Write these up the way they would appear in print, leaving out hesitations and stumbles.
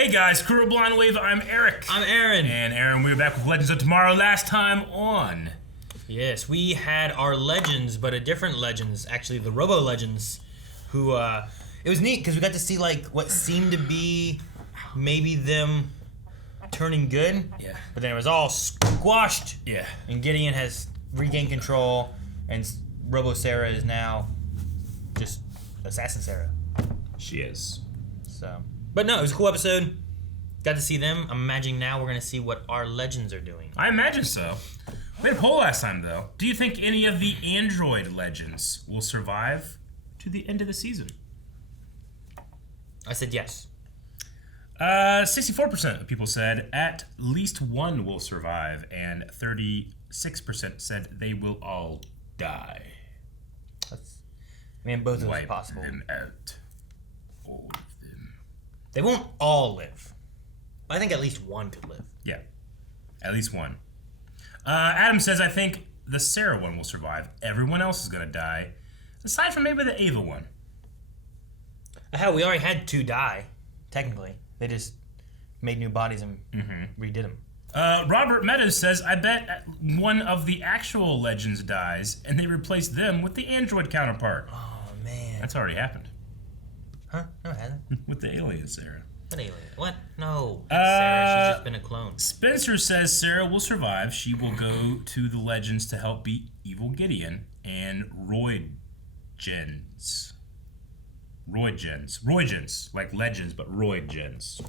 Hey guys, Crew of Blind Wave, I'm Eric. I'm Aaron. And Aaron, we're back with Legends of Tomorrow. Last time on... Yes, we had our Legends, but a different Legends. Actually, the Robo Legends, who, it was neat because we got to see, like, what seemed to be maybe them turning good. Yeah. But then it was all squashed. Yeah. And Gideon has regained control, and Robo Sarah is now just Assassin Sarah. She is. So, but no, it was a cool episode. Got to see them. I'm imagining now we're going to see what our Legends are doing. I imagine so. We had a poll last time, though. Do you think any of the Android Legends will survive to the end of the season? I said yes. 64% of people said at least one will survive, and 36% said they will all die. I mean, both of those are possible. Them out. All of them. They won't all live. But I think at least one could live. Yeah, at least one. Adam says, I think the Sarah one will survive. Everyone else is going to die, aside from maybe the Ava one. Hell, we already had two die, technically. They just made new bodies and redid them. Robert Meadows says, I bet one of the actual Legends dies, and they replace them with the android counterpart. Oh, man. That's already happened. Huh? No, it hasn't. With the alien Sarah. What alien? What? No. Sarah, she's just been a clone. Spencer says Sarah will survive. She will go to the Legends to help beat Evil Gideon and Roy Gens. Like Legends, but Roy Gens.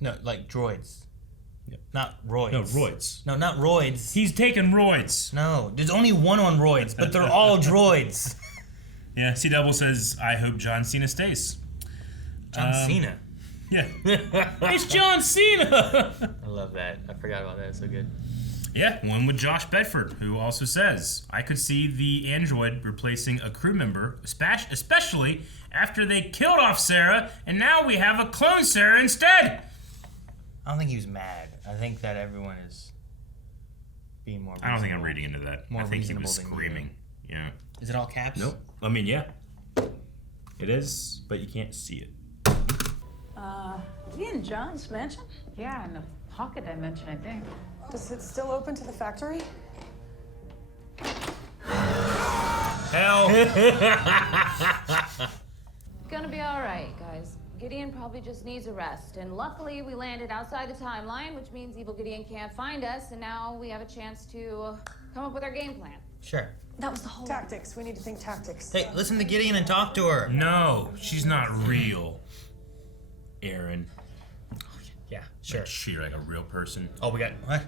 No, like droids. Yeah. Not roids. No, roids. No, not roids. He's taking roids. No, there's only one on roids, but they're all droids. Yeah, C-Double says, I hope John Cena stays. John Cena? Yeah. It's John Cena! I love that. I forgot about that. It's so good. Yeah, one with Josh Bedford, who also says, I could see the android replacing a crew member, especially after they killed off Sarah, and now we have a clone Sarah instead. I don't think he was mad. I think that everyone is being more reasonable. I don't think I'm reading into that. More I think he was reasonable than screaming. Yeah. Is it all caps? Nope. I mean, yeah. It is, but you can't see it. You in John's mansion? Yeah, in the pocket dimension, I think. Is it still open to the factory? Hell. Gonna be all right, guys. Gideon probably just needs a rest, and luckily we landed outside the timeline, which means Evil Gideon can't find us, and now we have a chance to come up with our game plan. Sure. That was the whole... Tactics. We need to think tactics. Hey, listen to Gideon and talk to her. No, she's not real. Aaron. Yeah, sure. Like, she like a real person. Oh, we got... What?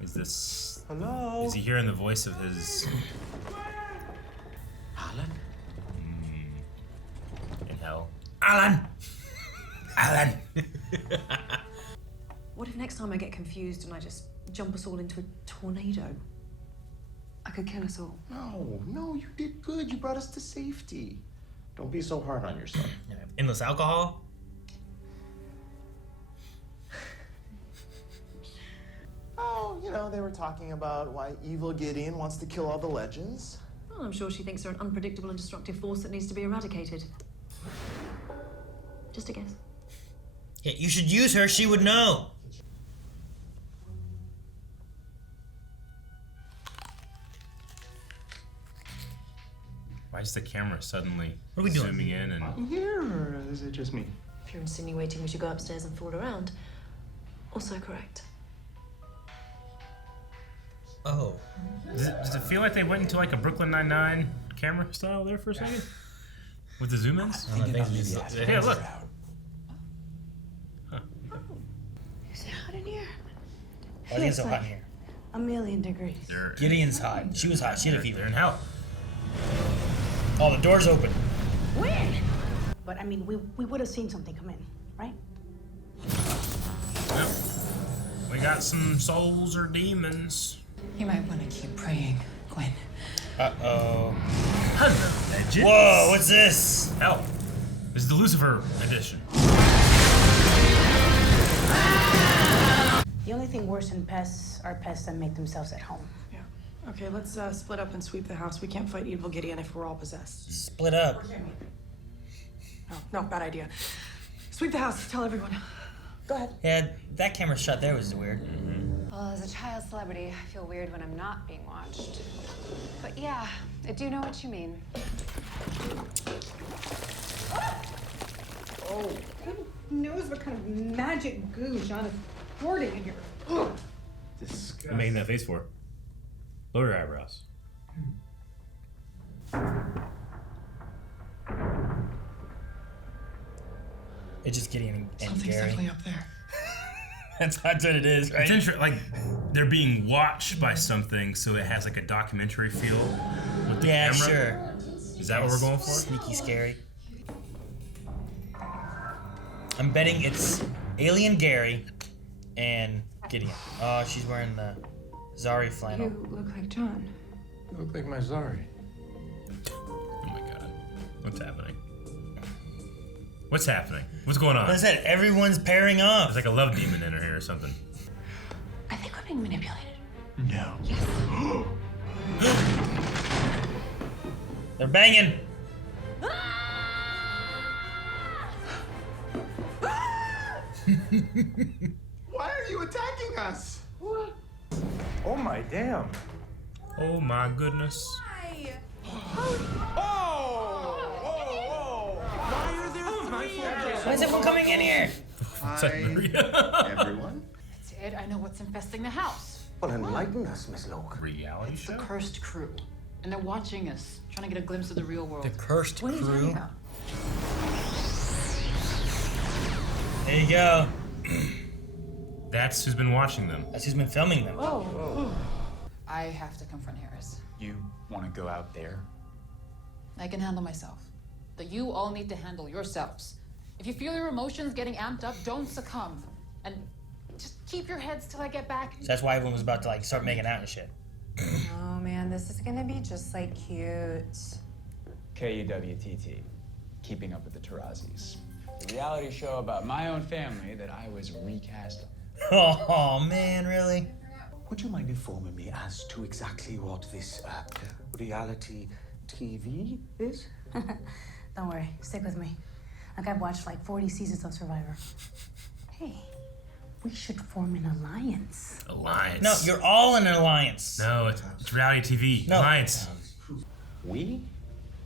Is this... Hello? Is he hearing the voice of his... Alan? In hell? Alan! Alan! What if next time I get confused and I just jump us all into a tornado? I could kill us all. No, you did good. You brought us to safety. Don't be so hard on yourself. Endless alcohol? Oh, they were talking about why evil Gideon wants to kill all the Legends. Well, I'm sure she thinks they're an unpredictable and destructive force that needs to be eradicated. Just a guess. Yeah, you should use her. She would know. Why is the camera suddenly What are we doing? zooming in and... I'm here, or is it just me? If you're insinuating we should go upstairs and fool around, also correct. Oh. Does it feel like they went into like a Brooklyn Nine-Nine camera style there for a second? With the zoom-ins? Yeah, look. Huh. Is it hot in here? Why is it so hot in here? 1,000,000 degrees. They're Gideon's hot. She was hot. She had a they're fever. in hell. Oh, the door's open. When? But I mean, we would have seen something come in, right? Well, we got some souls or demons. You might want to keep praying, Gwen. Uh-oh. Hello, Legends. Whoa, what's this? Hell, this is the Lucifer edition. The only thing worse than pests are pests that make themselves at home. Yeah. Okay, let's split up and sweep the house. We can't fight evil Gideon if we're all possessed. Split up. Oh, no, bad idea. Sweep the house, tell everyone. Go ahead. Yeah, that camera shot there was weird. Well, as a child celebrity, I feel weird when I'm not being watched. But yeah, I do know what you mean. Oh, who knows what kind of magic goo John is hoarding in here? Ugh. Disgusting. I'm making that face for. Lower your eyebrows. It's just Gideon and Something's Gary. definitely up there. That's what it is, right? It's interesting, like they're being watched by something, so it has like a documentary feel with the Yeah, camera. sure. Is that what we're going for? Sneaky scary. I'm betting it's Alien Gary and Gideon. Oh, she's wearing the Zari flannel. You look like John. You look like my Zari. Oh my god, what's happening? What's happening? What's going on? Like I said, everyone's pairing up. There's like a love demon in her hair or something. I think we're being manipulated. No. They're banging. Why are you attacking us? What? Oh my damn. Oh my goodness. Why is everyone coming in here? It's like Maria. Everyone? That's it. I know what's infesting the house. Well, enlighten us, Miss Loke. Reality It's the show? cursed crew. And they're watching us, trying to get a glimpse of the real world. The cursed What are you crew. talking about? There you go. That's who's been watching them. That's who's been filming them. I have to confront Harris. You want to go out there? I can handle myself. But you all need to handle yourselves. If you feel your emotions getting amped up, don't succumb. And just keep your heads till I get back. So that's why everyone was about to like start making out and shit. Oh man, this is gonna be just like cute. KUWTT, Keeping Up with the Tarazis. The reality show about my own family that I was recasting. Oh man, really? Would you mind informing me as to exactly what this reality TV is? Don't worry, stick with me. Like I've watched like 40 seasons of Survivor. Hey, we should form an alliance. Alliance. No, you're all in an alliance. No, it's reality TV. No. Alliance. We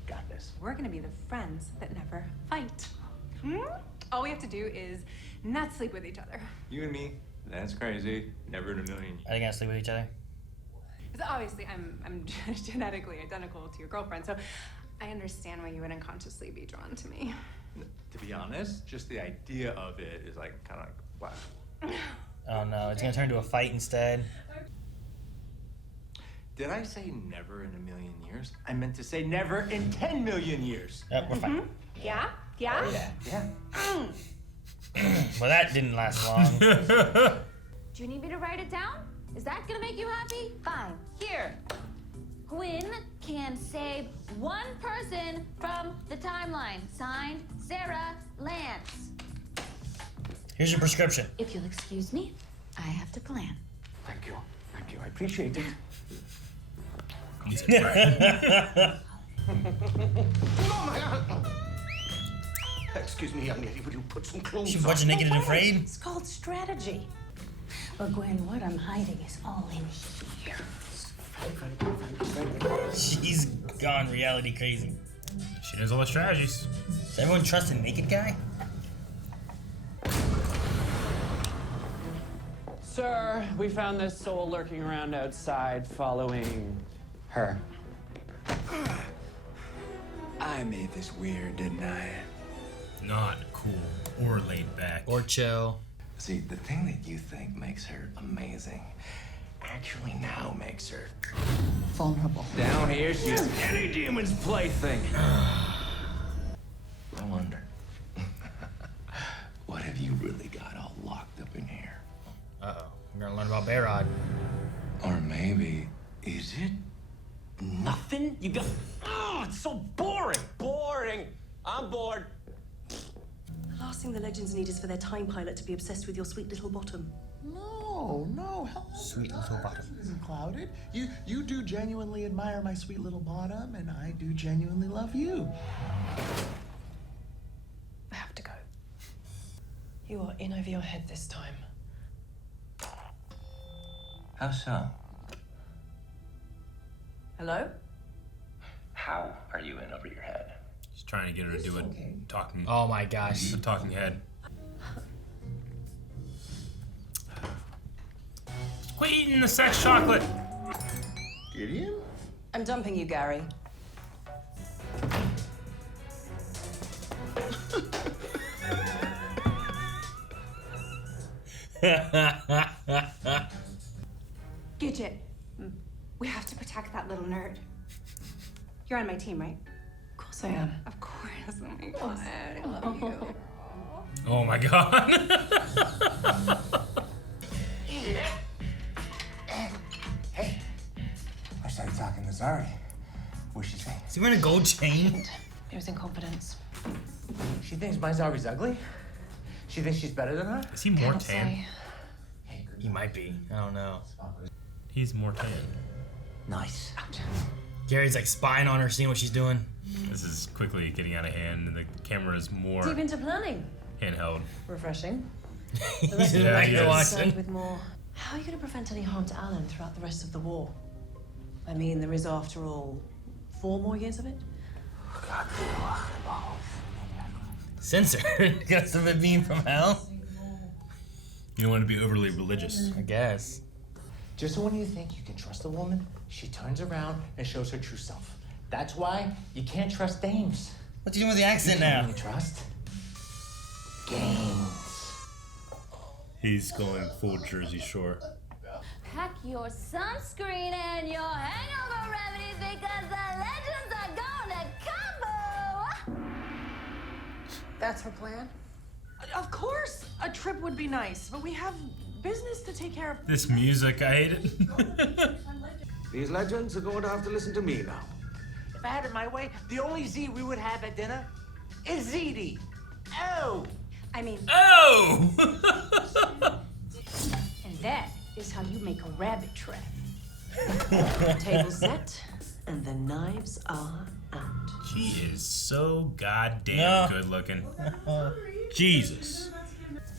got this. We're gonna be the friends that never fight. All we have to do is not sleep with each other. You and me, that's crazy. Never in a million. Are they gonna sleep with each other? Because obviously I'm genetically identical to your girlfriend, so I understand why you would unconsciously be drawn to me. To be honest, just the idea of it is like kind of like, wow. Oh no, it's gonna turn into a fight instead. Did I say never in a million years? I meant to say never in 10 million years. Yep, we're fine. Yeah? Yeah? Yeah. Well, that didn't last long. Do you need me to write it down? Is that gonna make you happy? Fine. Here. Gwyn can save one person from the timeline. Signed, Sarah Lance. Here's your prescription. If you'll excuse me, I have to plan. Thank you. Thank you. I appreciate it. Excuse me, young lady, would you put some clothes She's on? watching Naked and Afraid. It's called strategy. But Gwen, what I'm hiding is all in here. She's gone reality crazy. She knows all the strategies. Does everyone trust a naked guy? Sir, we found this soul lurking around outside following her. I made this weird, didn't I? Not cool or laid back. Or chill. See, the thing that you think makes her amazing actually now makes her Vulnerable. Down here, she's any demon's plaything. I wonder. What have you really got all locked up in here? Uh-oh. We're gonna learn about Barod. Or maybe, is it nothing? You got. Oh, it's so boring! Boring! I'm bored. The last thing the legends need is for their time pilot to be obsessed with your sweet little bottom. No. Hello. Sweet little bottom. Isn't clouded. You do genuinely admire my sweet little bottom, and I do genuinely love you. You are in over your head this time. How so? Hello? How are you in over your head? He's trying to get her to do a talking. Oh my gosh. A talking head. Quit eating the sex chocolate. Gideon? I'm dumping you, Gary. Gidget, we have to protect that little nerd. You're on my team, right? Of course I am. Of course. Oh my god. I love you. Oh my god. Hey, I started talking to Zari. What'd she say? Is he wearing a gold chain? He was in confidence. She thinks my Zari's ugly? She thinks she's better than her? Is he more Can't tan? say. He might be. I don't know. He's more tan. Nice. Gary's like spying on her, seeing what she's doing. This is quickly getting out of hand, and the camera is more Deep into planning. handheld. Refreshing. He's The rest of Yeah, the he world is. is concerned with more. How are you going to prevent any harm to Alan throughout the rest of the war? I mean, there is, after all, 4 more years of it. Censored because of it being from hell. You don't want to be overly religious. I guess. Just when you think you can trust a woman, she turns around and shows her true self. That's why you can't trust dames. What you doing with the accent You now? can't really trust games. He's going full Jersey Shore. Pack your sunscreen and your hangover remedy because the legends are gonna combo! That's her plan? Of course, a trip would be nice, but we have business to take care of. This music, I hate it. These legends are going to have to listen to me now. If I had it my way, the only Z we would have at dinner is ZD. Oh! I mean, Oh! and that is how you make a rabbit trap. Table set, and the knives are out. She is so goddamn good looking. Jesus.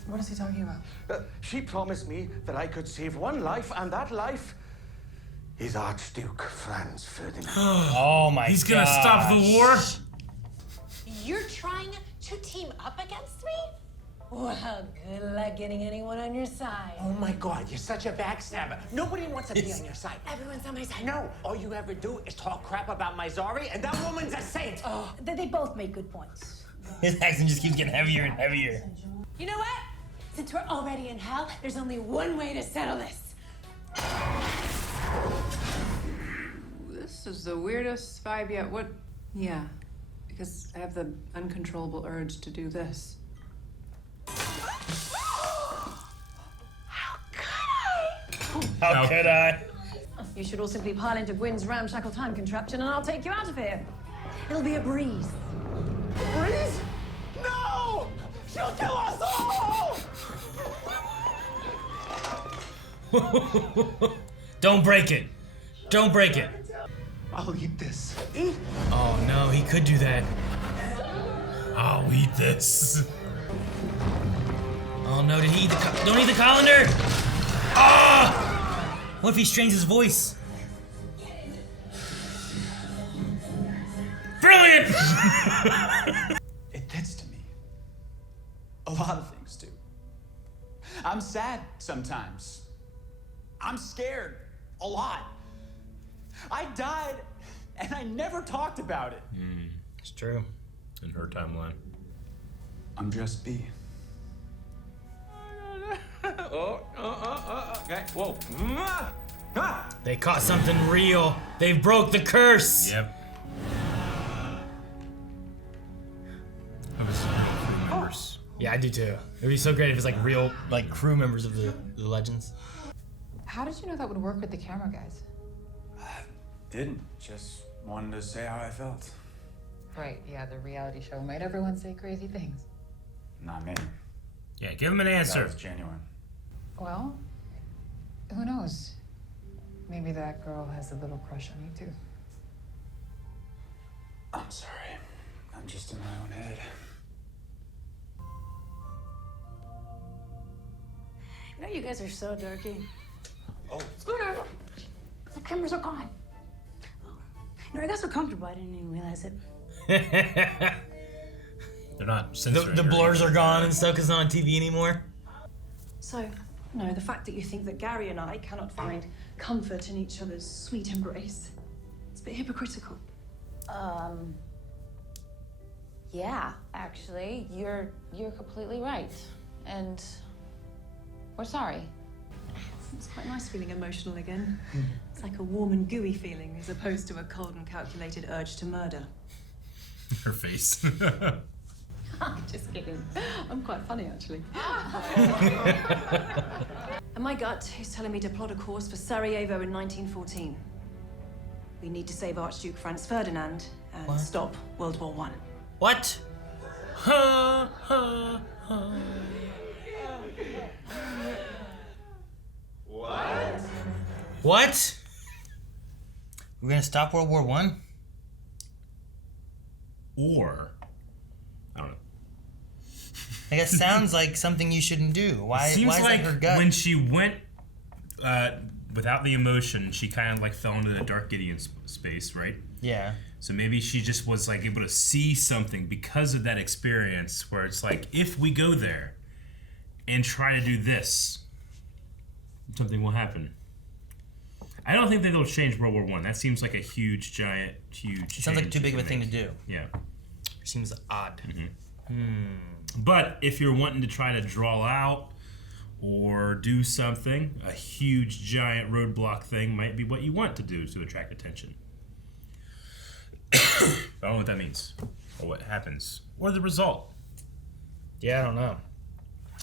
What is he talking about? She promised me that I could save one life, and that life is Archduke Franz Ferdinand. Oh my god. He's gonna stop the war? You're trying to team up against me? Well, good luck getting anyone on your side. Oh my god, you're such a backstabber. Nobody wants to be on your side. Everyone's on my side. No, all you ever do is talk crap about my Zari, and that woman's a saint. Oh, they both make good points. His accent just keeps getting heavier and heavier. You know what? Since we're already in hell, there's only one way to settle this. This is the weirdest vibe yet. What? Yeah, because I have the uncontrollable urge to do this. How could I? You should all simply pile into Gwyn's ramshackle time contraption and I'll take you out of here. It'll be a breeze. Breeze? No! She'll kill us all! Don't break it. Don't break it. I'll eat this. Oh no, he could do that. I'll eat this. Oh no, did he eat the don't eat the colander! Ah! What if he strains his voice? Brilliant! It gets to me. A lot of things do. I'm sad sometimes. I'm scared a lot. I died and I never talked about it. It's true. In her timeline. I'm just B. Okay, whoa. They caught something real. They broke the curse. Yep. Of his real crew members. Yeah, I do too. It'd be so great if it's like real, like crew members of the legends. How did you know that would work with the camera guys? Didn't. Just wanted to say how I felt. Right, yeah, the reality show made everyone say crazy things. Not me. Yeah, give him an That answer. was genuine. Well, who knows? Maybe that girl has a little crush on you too. I'm sorry. I'm just in my own head. You know, you guys are so dorky. Oh. Scooter! The cameras are gone. Oh. You know, I got so comfortable, I didn't even realize it. They're not censoring. The blurs are gone and stuff because it's not on TV anymore. So, no, the fact that you think that Gary and I cannot find comfort in each other's sweet embrace, it's a bit hypocritical. Yeah, actually, you're completely right. And we're sorry. It's quite nice feeling emotional again. It's like a warm and gooey feeling as opposed to a cold and calculated urge to murder. Her face. Just kidding. I'm quite funny, actually. And my gut is telling me to plot a course for Sarajevo in 1914. We need to save Archduke Franz Ferdinand and stop World War I. What? What? We're gonna stop World War I? Or, I don't know. Like, it sounds like something you shouldn't do. Why? Seems why is like that her gut? when she went without the emotion, she kind of like fell into the Dark Gideon space, right? Yeah. So maybe she just was like able to see something because of that experience, where it's like, if we go there and try to do this, something will happen. I don't think that they'll change World War I. That seems like a huge. It sounds like too big of a thing to do. Yeah. Seems odd. But if you're wanting to try to draw out or do something, a huge, giant roadblock thing might be what you want to do to attract attention. I don't know what that means, or what happens, or the result. Yeah, I don't know.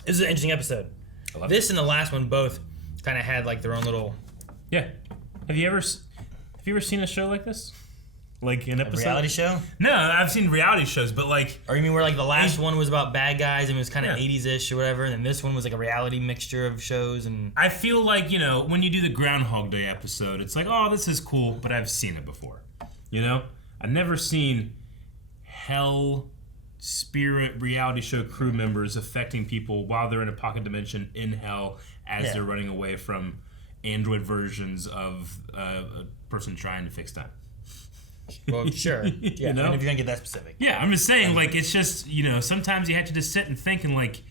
This is an interesting episode. This and the last one both kind of had like their own little. Yeah. Have you ever seen a show like this? Like an episode? A reality show? No, I've seen reality shows, but like. Or you mean where like the last one was about bad guys and it was kind of 80s-ish or whatever, and then this one was like a reality mixture of shows and. I feel like, you know, when you do the Groundhog Day episode, it's like, oh, this is cool, but I've seen it before. You know? I've never seen hell spirit reality show crew members affecting people while they're in a pocket dimension in hell as they're running away from android versions of a person trying to fix time. Well, sure. Yeah, You know? I mean, if you're gonna get that specific. Yeah, I'm just saying, like, it's just, you know, sometimes you have to just sit and think and, like,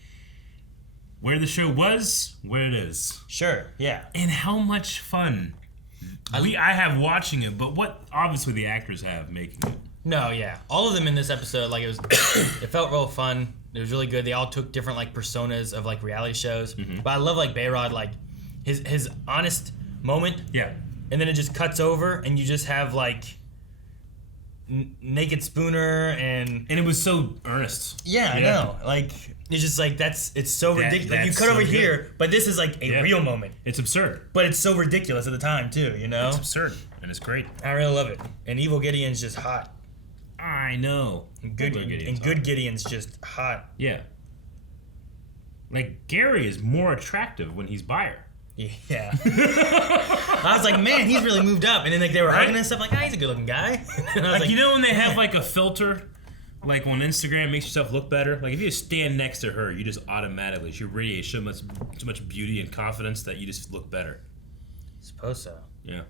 where the show was, where it is. Sure, yeah. And how much fun I have watching it, but what obviously the actors have making it. No, yeah. All of them in this episode, like, it felt real fun. It was really good. They all took different, like, personas of, like, reality shows. But I love, like, Bayrod, like, his honest moment. Yeah. And then it just cuts over, and you just have, like, Naked Spooner and it was so earnest. Yeah, I know. Like, it's just like it's so ridiculous. Like, you cut over here, but this is like a real moment. It's absurd. But it's so ridiculous at the time too, you know? It's absurd and it's great. I really love it. And Evil Gideon's just hot. I know. And Good Gideon's just hot. Yeah. Like, Gary is more attractive when he's by her. Yeah. I was like, man, he's really moved up. And then like they were hugging and stuff, like, he's a good looking guy. And I was like, you know when they have like a filter, like on Instagram, makes yourself look better? Like if you just stand next to her, you just automatically, she radiates so much beauty and confidence that you just look better. I suppose so. Yeah.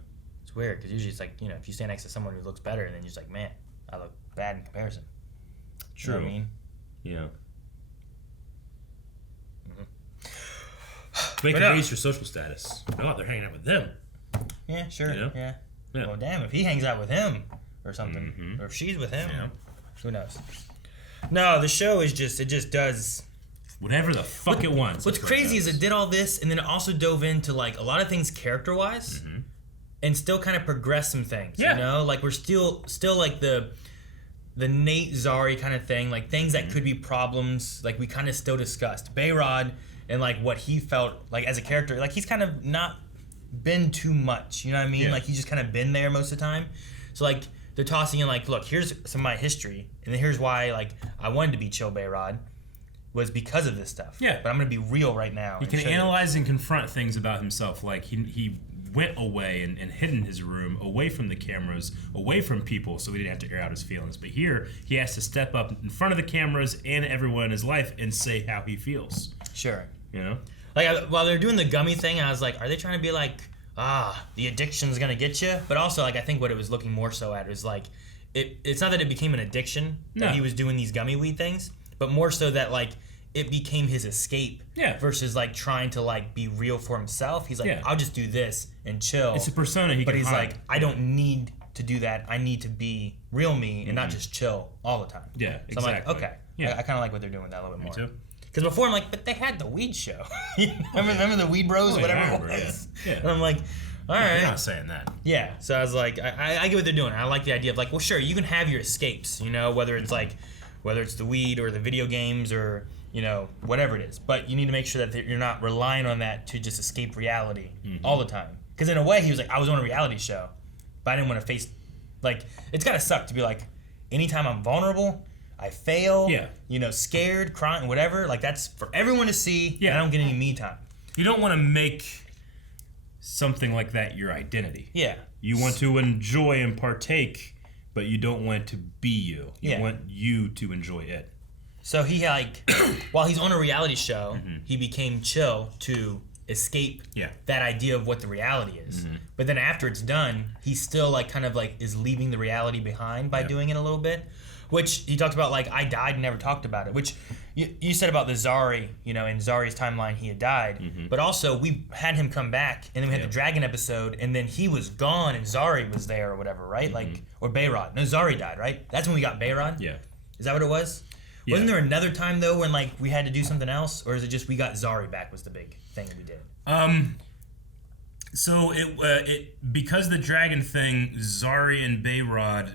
It's weird, because usually it's like, you know, if you stand next to someone who looks better, and then you're just like, man, I look bad in comparison. True. You know what I mean? Yeah. They can raise your social status. Oh, they're hanging out with them. Yeah, sure. You know? Yeah. Well, damn, if he hangs out with him or something, or if she's with him, who knows? No, the show is just, it just does whatever the fuck it wants. What's crazy is it did all this, and then it also dove into like a lot of things character-wise, and still kind of progressed some things. You know, like we're still like the Nate Zari kind of thing, like things that could be problems. Like we kind of still discussed Bayrod. And like what he felt like as a character, like he's kind of not been too much, you know what I mean? Yeah. Like he's just kind of been there most of the time. So like they're tossing in like, look, here's some of my history, and then here's why like I wanted to be Chill Bayrod was because of this stuff. Yeah. But I'm gonna be real right now. He can analyze and confront things about himself. Like he went away and hid in his room, away from the cameras, away from people, so he didn't have to air out his feelings. But here he has to step up in front of the cameras and everyone in his life and say how he feels. Sure. You know? Like while they're doing the gummy thing, I was like, are they trying to be like, the addiction's gonna get you? But also, like, I think what it was looking more so at is like, it's not that it became an addiction that he was doing these gummy weed things, but more so that like it became his escape. Yeah. Versus like trying to like be real for himself. He's like, I'll just do this and chill. It's a persona he but can he's hide. like, I don't need to do that. I need to be real me and not just chill all the time. Yeah, So I'm like, okay. Yeah. I kind of like what they're doing with that a little bit more. too. Because before I'm like, but they had the weed show. remember the Weed Bros, Oh, whatever yeah, it bro, was. yeah. And I'm like, all right. You're not saying that. Yeah. So I was like, I get what they're doing. I like the idea of like, well, sure, you can have your escapes, you know, whether it's the weed or the video games or, you know, whatever it is. But you need to make sure that you're not relying on that to just escape reality all the time. Because in a way, he was like, I was on a reality show, but I didn't want to face, like, it's got to suck to be like, anytime I'm vulnerable, I fail, you know, scared, crying, whatever. Like, that's for everyone to see, and I don't get any me time. You don't want to make something like that your identity. Yeah. You want to enjoy and partake, but you don't want it to be you. You want you to enjoy it. So he like, while he's on a reality show, he became chill to escape that idea of what the reality is. But then after it's done, he still like kind of like is leaving the reality behind by doing it a little bit. Which he talked about like, I died and never talked about it. Which you said about the Zari, you know, in Zari's timeline he had died. But also we had him come back and then we had the Dragon episode and then he was gone and Zari was there or whatever, right? Like, or Behrad. No, Zari died, right? That's when we got Behrad? Yeah. Is that what it was? Yeah. Wasn't there another time though when like we had to do something else, or is it just we got Zari back was the big thing we did? So it because the dragon thing, Zari and Behrad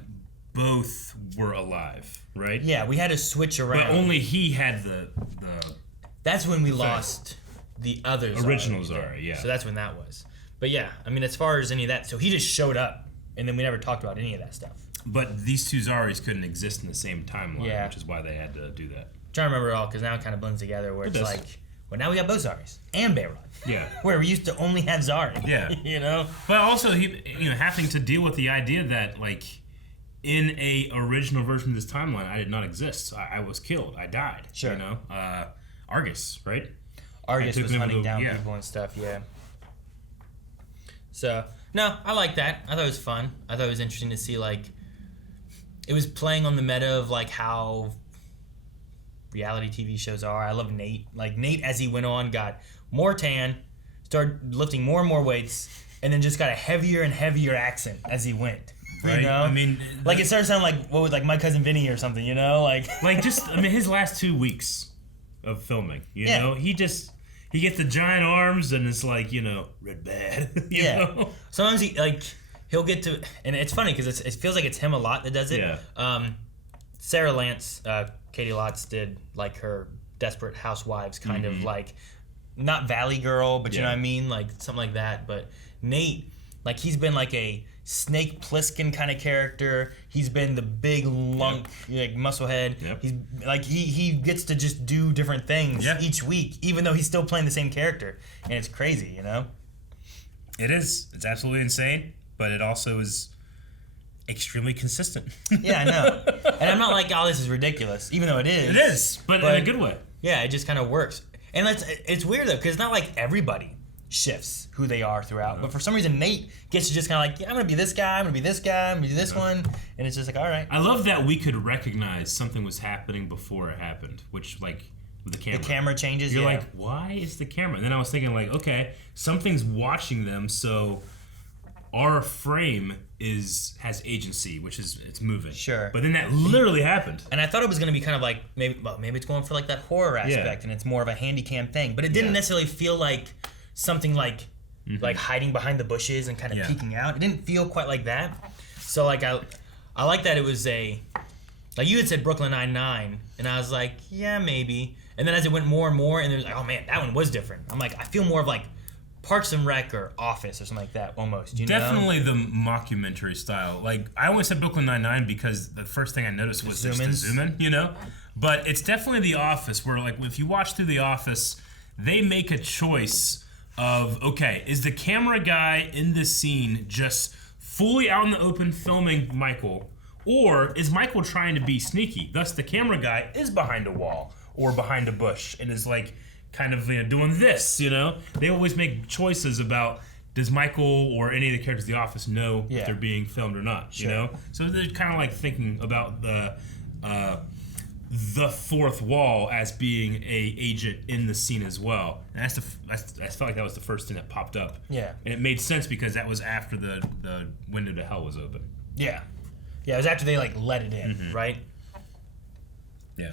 both were alive, right? Yeah, we had to switch around. But only he had the. That's when we lost the other Zari. Original Zari, yeah. So that's when that was. But yeah, I mean, as far as any of that, so he just showed up, and then we never talked about any of that stuff. But these two Zaris couldn't exist in the same timeline, Yeah. which is why they had to do that. I'm trying to remember it all because now it kind of blends together where It it's does. like, well, now we got both Zaris and Behrad. Yeah. Where we used to only have Zari. Yeah. You know? But also, he, you know, having to deal with the idea that, like, in a original version of this timeline, I did not exist. I was killed. I died. Sure. You know? Argus, right? Argus I took was him hunting to- down yeah. people and stuff, yeah. So, no, I like that. I thought it was fun. I thought it was interesting to see, like, it was playing on the meta of, like, how reality TV shows are. I love Nate. Like, Nate, as he went on, got more tan, started lifting more and more weights, and then just got a heavier and heavier accent as he went. Right. You know? I mean, like, it started sounding like, what was, like, My Cousin Vinny or something, you know? Like, just, I mean, his last 2 weeks of filming, you Yeah. know, he gets the giant arms and it's like, you know, red bad. you know? Sometimes he'll get to, and it's funny because it feels like it's him a lot that does it. Yeah. Sarah Lance, Katie Lotz did like her Desperate Housewives kind of like, not Valley Girl, but you know what I mean? Like something like that. But Nate, like he's been like a Snake Plissken kind of character. He's been the big lunk, like musclehead. Yep. He's like he gets to just do different things each week, even though he's still playing the same character, and it's crazy, you know. It is. It's absolutely insane, but it also is extremely consistent. Yeah, I know. And I'm not like, oh, this is ridiculous, even though it is. It is, but in a good way. Yeah, it just kind of works. And it's weird though, because it's not like everybody shifts who they are throughout. But for some reason, Nate gets to just kind of like, yeah, I'm gonna be this guy, I'm gonna be this guy, I'm gonna be this one, and it's just like, all right. I love that we could recognize something was happening before it happened, which like with the camera. The camera changes. You're yeah. like, why is the camera? And then I was thinking like, okay, something's watching them, so our frame has agency, which is it's moving. Sure. But then that literally happened. And I thought it was gonna be kind of like maybe it's going for like that horror aspect, and it's more of a handy cam thing. But it didn't necessarily feel like something like hiding behind the bushes and kind of peeking out. It didn't feel quite like that. So like I like that it was a, like you had said Brooklyn Nine-Nine, and I was like, yeah, maybe. And then as it went more and more, and it was like, oh man, that one was different. I'm like, I feel more of like Parks and Rec or Office or something like that almost. You Definitely know? the mockumentary style. Like I always said Brooklyn Nine-Nine because the first thing I noticed was just the zoom in, you know? But it's definitely The Office where like if you watch through The Office, they make a choice of, okay, is the camera guy in this scene just fully out in the open filming Michael, or is Michael trying to be sneaky? Thus the camera guy is behind a wall or behind a bush and is like kind of doing this. They always make choices about. Does Michael or any of the characters in The Office know if they're being filmed or not? Sure. So they're kind of like thinking about the fourth wall as being a agent in the scene as well. And I felt like that was the first thing that popped up. Yeah. And it made sense because that was after the window to hell was open. Yeah. Yeah, it was after they let it in, right? Yeah.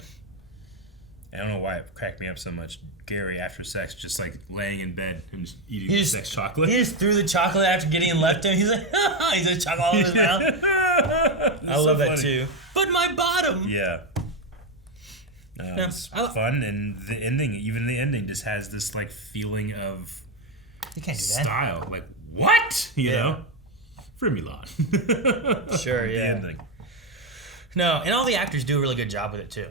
I don't know why it cracked me up so much. Gary, after sex, just laying in bed and just eating sex chocolate. He just threw the chocolate after getting left him. He's like, he's like chocolate all in his mouth. I love that too. But my bottom. Yeah. It's fun, and the ending just has this feeling of you can't do that. Style. What? You know? Fremulon. Sure, The yeah. ending. No, and all the actors do a really good job with it too.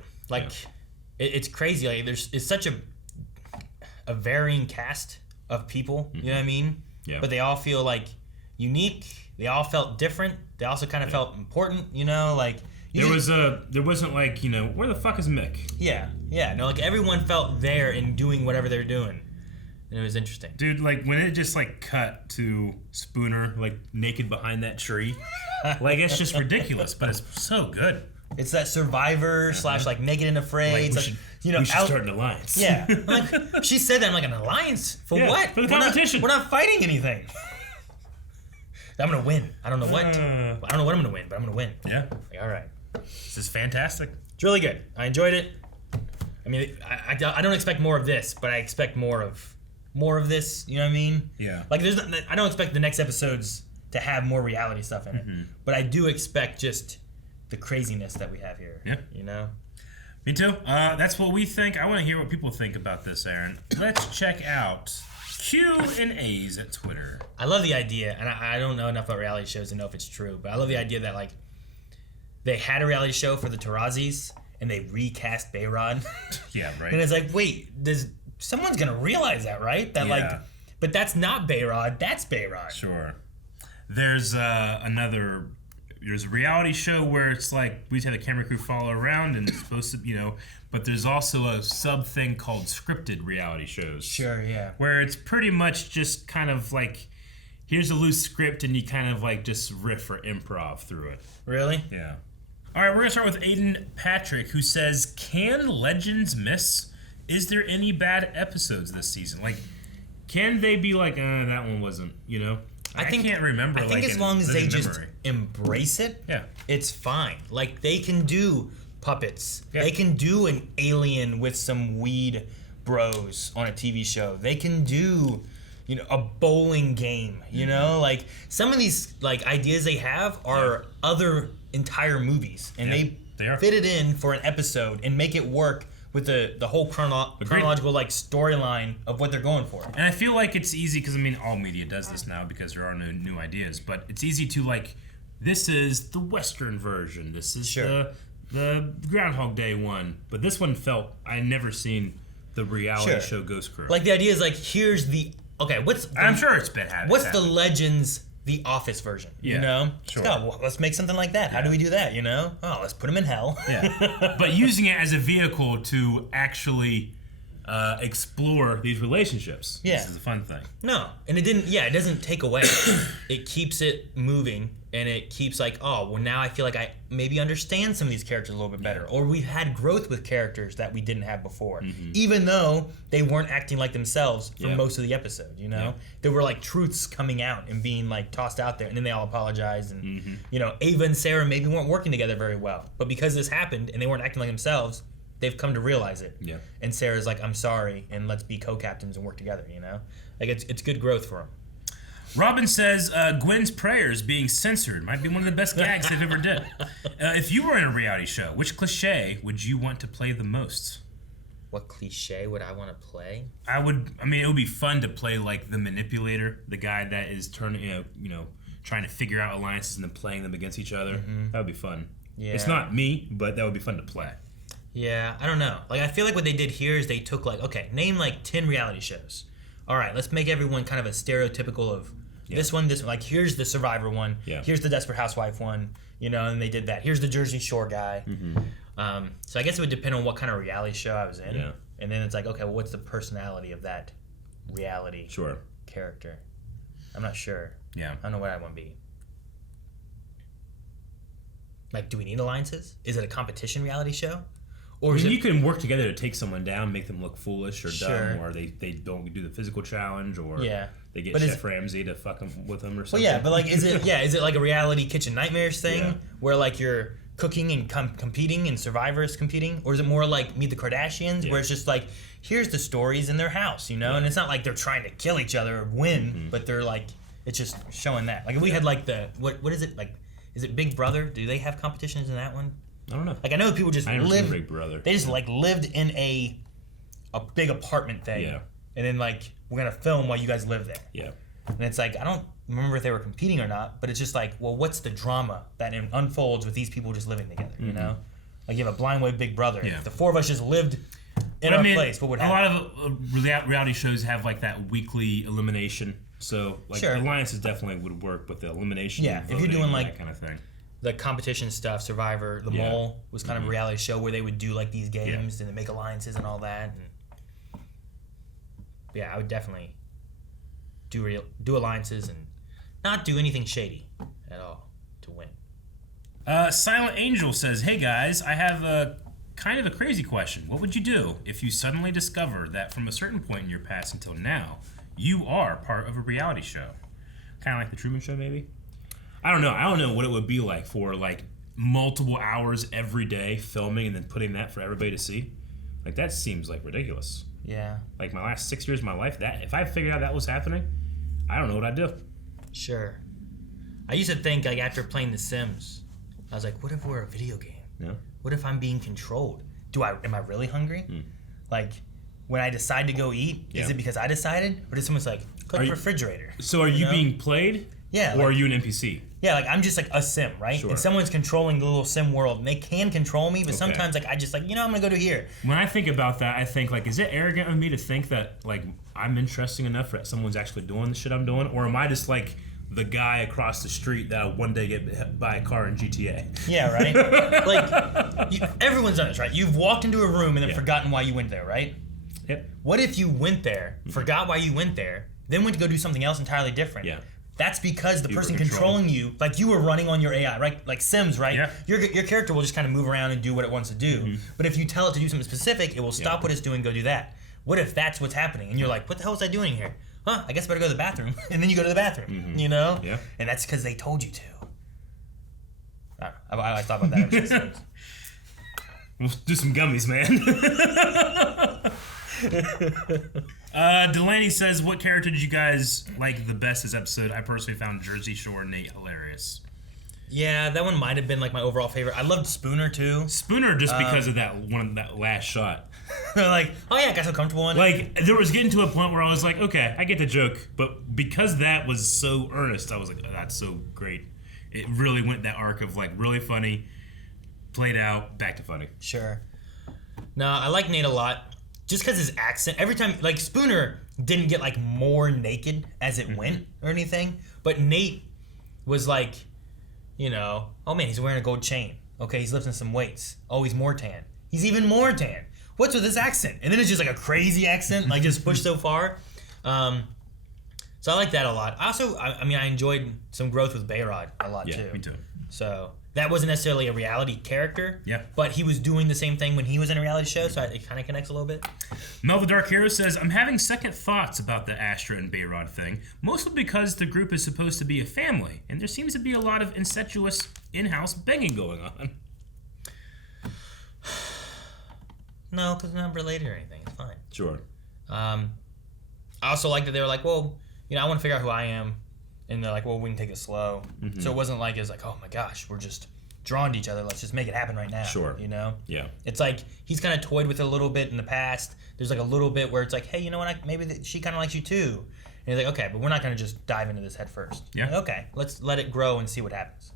It's crazy. It's such a varying cast of people. You know what I mean? Yeah. But they all feel unique. They all felt different. They also kind of felt important. There wasn't where the fuck is Mick? Yeah. No, everyone felt there and doing whatever they're doing. And it was interesting. Dude, when it just cut to Spooner naked behind that tree, it's just ridiculous, but it's so good. It's that Survivor / Naked and Afraid. We should start an alliance. Yeah. She said that. I'm an alliance? For what? For the competition. We're not fighting anything. I'm going to win. I don't know what. I don't know what I'm going to win, but I'm going to win. Yeah. All right. This is fantastic. It's really good. I enjoyed it. I mean, I don't expect more of this, but I expect more of this. You know what I mean? Yeah. I don't expect the next episodes to have more reality stuff in it, but I do expect just the craziness that we have here. Yeah. Me too. That's what we think. I want to hear what people think about this, Aaron. Let's check out Q&As at Twitter. I love the idea, and I don't know enough about reality shows to know if it's true, but I love the idea that they had a reality show for the Tarazis and they recast Bayrod. Yeah, right. And it's wait, someone's gonna realize that, right? That but that's not Bayrod. That's Bayrod. Sure. There's there's a reality show where it's we just have the camera crew follow around and it's supposed to, but there's also a sub thing called scripted reality shows. Sure, yeah. Where it's pretty much just kind of here's a loose script and you kind of just riff or improv through it. Really? Yeah. All right, we're going to start with Aiden Patrick, who says, can Legends miss? Is there any bad episodes this season? Can they be that one wasn't, I can't remember. I think as long as they just embrace it, it's fine. They can do puppets. Yeah. They can do an alien with some weed bros on a TV show. They can do, a bowling game. Some of these ideas they have are other entire movies, and they fit it in for an episode and make it work with the whole chronological storyline of what they're going for. And I feel it's easy because all media does this now because there are no new ideas. But it's easy to this is the Western version. This is the Groundhog Day one. But this one felt I never seen the reality show Ghost Crew. The idea is here's the I'm sure it's been happening. What's the Legends? The Office version, Sure. Let's make something like that. How do we do that? Let's put them in hell. Yeah, but using it as a vehicle to actually explore these relationships. Yeah, this is a fun thing. No, and it doesn't take away. It keeps it moving, and it keeps now I feel I maybe understand some of these characters a little bit better, or we've had growth with characters that we didn't have before, even though they weren't acting like themselves for most of the episode. There were truths coming out and being tossed out there, and then they all apologized, and Ava and Sarah maybe weren't working together very well, but because this happened and they weren't acting like themselves, they've come to realize it. Yeah. And Sarah's I'm sorry, and let's be co-captains and work together. It's good growth for them. Robin says Gwen's prayers being censored might be one of the best gags they've ever did. If you were in a reality show, which cliche would you want to play the most? What cliche would I want to play? It would be fun to play the manipulator, the guy that is turning, trying to figure out alliances and then playing them against each other. That would be fun. Yeah. It's not me, but that would be fun to play. Yeah, I don't know. I feel what they did here is they took name 10 reality shows. All right, let's make everyone kind of a stereotypical of this one. Here's the Survivor one. Yeah. Here's the Desperate Housewife one. And they did that. Here's the Jersey Shore guy. So I guess it would depend on what kind of reality show I was in. Yeah. And then it's like, okay, well, what's the personality of that reality Sure. character? I'm not sure. Yeah. I don't know what I want to be. Like, do we need alliances? Is it a competition reality show? Or I is mean, it... you can work together to take someone down, make them look foolish or Sure. dumb, or they don't do the physical challenge, or Yeah. they get But Chef Ramsay to fuck with them or Well, something. yeah, but like, is it like a reality kitchen nightmares thing Yeah. where like you're cooking and competing and survivors competing, or is it more like Meet the Kardashians where it's just like, here's the stories in their house, you know, and it's not like they're trying to kill each other or win, but they're like, it's just showing that. Like if we had like the what is it like? Is it Big Brother? Do they have competitions in that one? I don't know. Like I know people just I never seen live. Big Brother. They just like lived in a big apartment thing. Yeah. And then like we're gonna film while you guys live there. Yeah. And it's like I don't remember if they were competing or not, but it's just like, well, what's the drama that unfolds with these people just living together? You know, like you have a blind way Big Brother. Yeah. If the four of us just lived in our place, what would happen? A lot of reality shows have like that weekly elimination. So like Sure. alliances definitely would work, but the elimination, Yeah, if you're voting, doing, that like, kind of thing. The competition stuff, Survivor, The Yeah. Mole was kind of a reality show where they would do like these games and make alliances and all that. And yeah, I would definitely do alliances and not do anything shady at all to win. Silent Angel says, "Hey guys, I have a kind of a crazy question. What would you do if you suddenly discover that from a certain point in your past until now, you are part of a reality show? Kind of like the Truman Show, maybe? I don't know. I don't know what it would be like for like multiple hours every day filming and then putting that for everybody to see. Like that seems like ridiculous. Yeah. Like my last 6 years of my life, that if I figured out that was happening, I don't know what I'd do. Sure. I used to think like after playing The Sims, I was like, what if we're a video game? Yeah. What if I'm being controlled? Am I really hungry? Like when I decide to go eat, is it because I decided, or did someone like click refrigerator? So are you being played? Yeah. Or like, are you an NPC? Yeah, like I'm just like a sim, right? Sure. And someone's controlling the little sim world, and they can control me, but Okay. sometimes like I just like, I'm gonna go to here. When I think about that, I think like, is it arrogant of me to think that like I'm interesting enough that someone's actually doing the shit I'm doing, or am I just like the guy across the street that'll one day get hit by a car in GTA? Yeah, right. Like everyone's done this, right? You've walked into a room and then forgotten why you went there, right? Yep. What if you went there, forgot why you went there, then went to go do something else entirely different? Yeah. That's because the You were person controlling. controlling you, like you were running on your AI, right? Like Sims, right? Yeah. Your character will just kind of move around and do what it wants to do. But if you tell it to do something specific, it will stop what it's doing and go do that. What if that's what's happening? And you're like, what the hell was I doing here? Huh, I guess I better go to the bathroom. And then you go to the bathroom, you know? Yeah. And that's because they told you to. I thought about that. Ever since. We'll do some gummies, man. Delaney says, what character did you guys like the best this episode? I personally found Jersey Shore Nate hilarious. Yeah, that one might have been like my overall favorite. I loved Spooner too. Spooner just because of that last shot. Like, oh yeah, I got so comfortable in it. Like, there was getting to a point where I was like, okay, I get the joke. But because that was so earnest, I was like, oh, that's so great. It really went that arc of like really funny, played out, back to funny. Sure. No, I like Nate a lot. Just because his accent, every time, like Spooner didn't get like more naked as it went or anything, but Nate was like, oh man, he's wearing a gold chain. Okay, he's lifting some weights. Oh, he's more tan. He's even more tan. What's with this accent? And then it's just like a crazy accent, like just pushed so far. So I like that a lot. Also, I enjoyed some growth with Bayrod a lot too. Yeah, me too. So that wasn't necessarily a reality character. Yeah. But he was doing the same thing when he was in a reality show, so it kind of connects a little bit. Mel the Dark Hero says, I'm having second thoughts about the Astra and Bayrod thing, mostly because the group is supposed to be a family, and there seems to be a lot of incestuous in-house banging going on. No, because they're not related or anything. It's fine. Sure. I also like that they were like, well, I want to figure out who I am. And they're like, well, we can take it slow. Mm-hmm. So it wasn't like, it's like, oh my gosh, we're just drawn to each other. Let's just make it happen right now. Sure. Yeah. It's like, he's kind of toyed with it a little bit in the past. There's like a little bit where it's like, hey, you know what? Maybe she kind of likes you too. And he's like, okay, but we're not going to just dive into this head first. Yeah. Like, okay, let's let it grow and see what happens.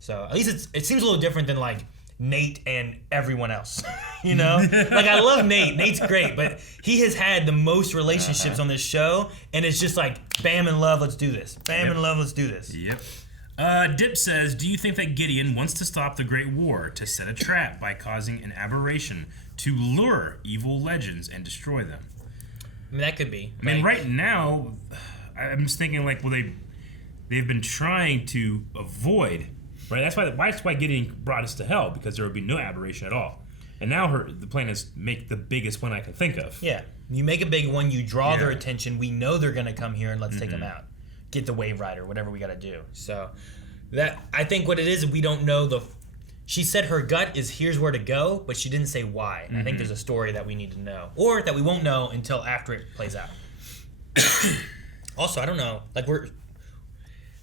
So at least it seems a little different than like Nate and everyone else, Like I love Nate. Nate's great, but he has had the most relationships on this show, and it's just like bam and love, let's do this. Bam and love, let's do this. Yep. Dip says, do you think that Gideon wants to stop the Great War to set a trap by causing an aberration to lure evil legends and destroy them. I mean, that could be. I mean, right now, I'm just thinking like, well, they've been trying to avoid, right? That's why Gideon brought us to hell, because there would be no aberration at all. And now the plan is make the biggest one I can think of. Yeah, you make a big one, you draw their attention. We know they're gonna come here, and let's take them out. Get the Wave Rider, whatever we gotta do. So that I think what it is, we don't know the. She said her gut is here's where to go, but she didn't say why. And I think there's a story that we need to know, or that we won't know until after it plays out. Also, I don't know, like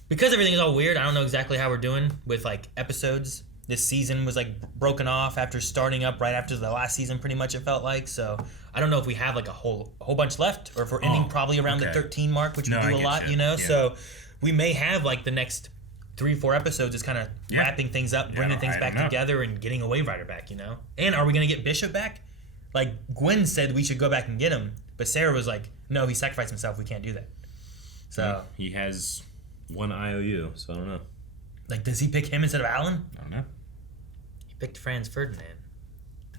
because everything is all weird. I don't know exactly how we're doing with like episodes. This season was like broken off after starting up right after the last season, pretty much it felt like. So I don't know if we have like a whole bunch left, or if we're ending probably around the 13 mark, which we do a lot, you know. Yeah. So we may have like the next 3-4 episodes is kind of wrapping things up, bringing things back together, and getting a Wave Rider back, you know. And are we gonna get Bishop back? Like Gwen said, we should go back and get him, but Sarah was like, no, he sacrificed himself. We can't do that. So he has one IOU, so I don't know. Like, does he pick him instead of Alan? I don't know. He picked Franz Ferdinand.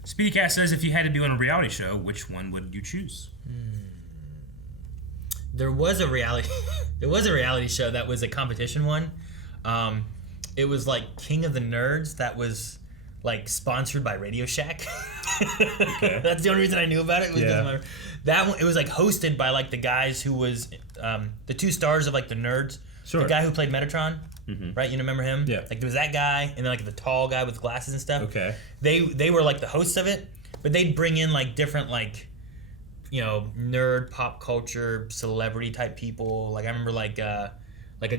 SpeedyCat says, if you had to be on a reality show, which one would you choose? There was a reality show that was a competition one. It was like King of the Nerds that was like sponsored by Radio Shack. Okay. That's the only reason I knew about it. That one, it was like hosted by like the guys who was the 2 stars of like the Nerds. Sure. The guy who played Metatron. Right, you remember him? Yeah. Like there was that guy, and then like the tall guy with glasses and stuff. Okay. They were like the hosts of it, but they'd bring in like different like, you know, nerd, pop culture, celebrity type people. Like I remember like a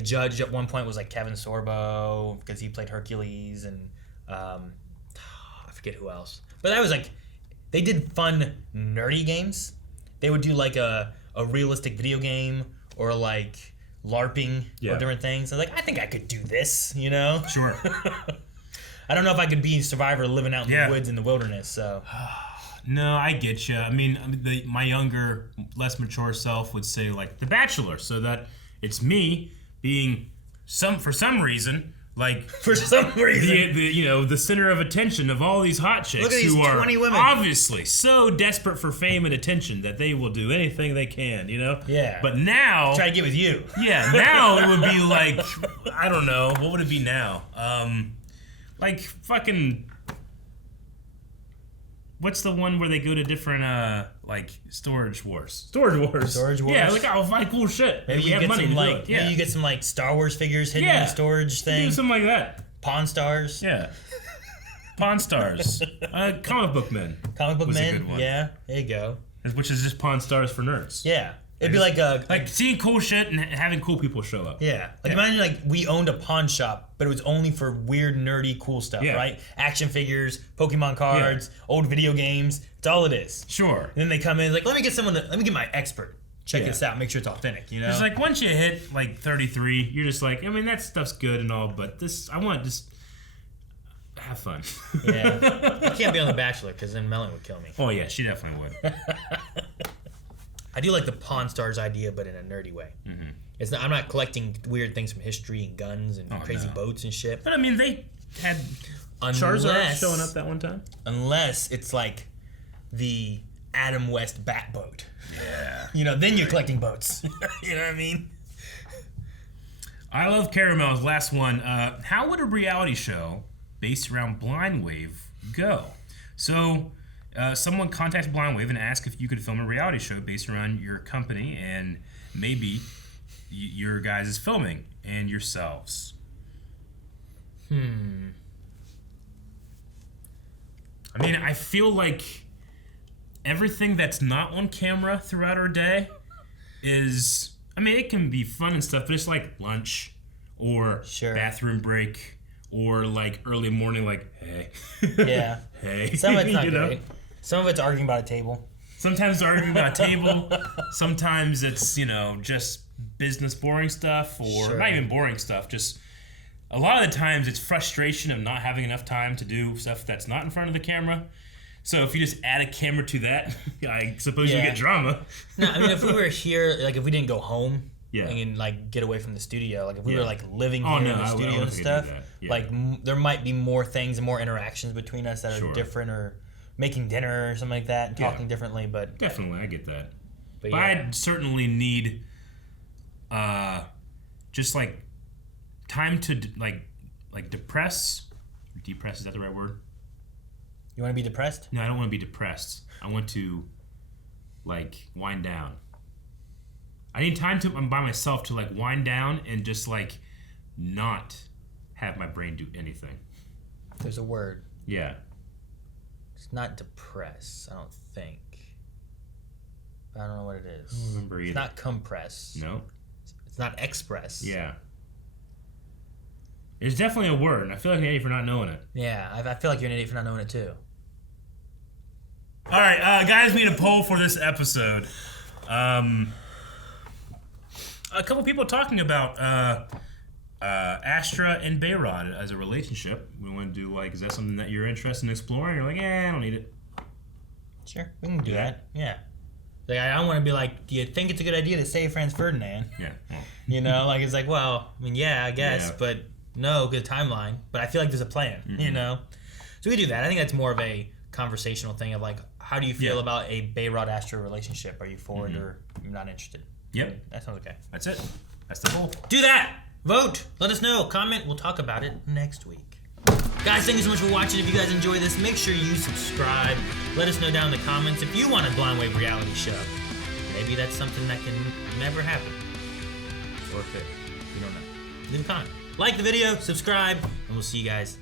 judge at one point was like Kevin Sorbo because he played Hercules, and I forget who else. But that was like they did fun nerdy games. They would do like a realistic video game or like LARPing or different things. I was like, I think I could do this, you know? Sure. I don't know if I could be a survivor living out in the woods in the wilderness, so. No, I get you. I mean, my younger, less mature self would say, like, The Bachelor, so that it's me being, for some reason, like... For some reason. The center of attention of all these hot chicks. Look at these who 20 are women. Obviously so desperate for fame and attention that they will do anything they can, you know? Yeah. But now... Try to get with you. Yeah, now it would be like, I don't know, what would it be now? Like fucking... What's the one where they go to different, like, Storage Wars? Storage Wars. Yeah, like, I'll find cool shit. Maybe you get some, like, maybe you get some, like, Star Wars figures hidden in the storage thing. Do something like that. Pawn Stars. Yeah. Pawn Stars. Comic Book Men. Comic Book was Men, a good one. yeah. There you go. Which is just Pawn Stars for nerds. Yeah. It'd be like seeing cool shit and having cool people show up. Yeah. Like imagine like we owned a pawn shop, but it was only for weird, nerdy, cool stuff, right? Action figures, Pokemon cards, old video games. It's all it is. Sure. And then they come in like, let me get my expert. Check this out, make sure it's authentic, you know? It's like once you hit like 33, you're just like, I mean, that stuff's good and all, but I want to just have fun. Yeah. I can't be on The Bachelor because then Melanie would kill me. Oh yeah, she definitely would. I do like the Pawn Stars idea, but in a nerdy way. Mm-hmm. It's not. I'm not collecting weird things from history and guns and crazy boats and shit. But I mean, they had Charizard showing up that one time. Unless it's like the Adam West bat boat. Yeah. You know, then you're collecting boats. You know what I mean? I love Caramel's last one. How would a reality show based around Blind Wave go? So... someone contacted Blind Wave and asked if you could film a reality show based around your company and maybe your guys' filming and yourselves. I mean, I feel like everything that's not on camera throughout our day is... I mean, it can be fun and stuff, but it's like lunch or bathroom break or like early morning, like, hey. Yeah. Hey. Some of it's not great. Some of it's arguing about a table. Sometimes arguing about a table. Sometimes it's, just business boring stuff or not even boring stuff. Just a lot of the times it's frustration of not having enough time to do stuff that's not in front of the camera. So if you just add a camera to that, I suppose you get drama. No, I mean, if we were here, like if we didn't go home and like get away from the studio, like if we were like living here in the studio and stuff, like there might be more things and more interactions between us that are different or making dinner or something like that and Yeah. talking differently. But Definitely, I get that. But But yeah. I certainly need, just like time to depress. Depress, is that the right word? You want to be depressed? No, I don't want to be depressed. I want to, like, wind down. I need time to by myself to like wind down and just like not have my brain do anything. There's a word. Yeah. It's not depress, I don't think. I don't know what it is. I don't remember either. It's not compress. No. It's not express. Yeah. It's definitely a word, and I feel like an idiot for not knowing it. Yeah, I feel like you're an idiot for not knowing it too. All right, guys, we need a poll for this episode. A couple people talking about Astra and Bayrod as a relationship. We want to do like, is that something that you're interested in exploring? You're like, I don't need it. Sure, we can do that. Yeah. Like, I don't want to be like, do you think it's a good idea to save Franz Ferdinand? Yeah. Well. You know, like, it's like, well, I mean, yeah, I guess, Yeah. but no, good timeline. But I feel like there's a plan, you know? So we do that. I think that's more of a conversational thing of like, how do you feel about a Bayrod Astra relationship? Are you for it or you're not interested? Yep. That sounds okay. That's it. That's the poll. Do that! Vote! Let us know. Comment. We'll talk about it next week. Guys, thank you so much for watching. If you guys enjoy this, make sure you subscribe. Let us know down in the comments if you want a Blind Wave reality show. Maybe that's something that can never happen. Or it could. We don't know. Leave a comment. Like the video, subscribe, and we'll see you guys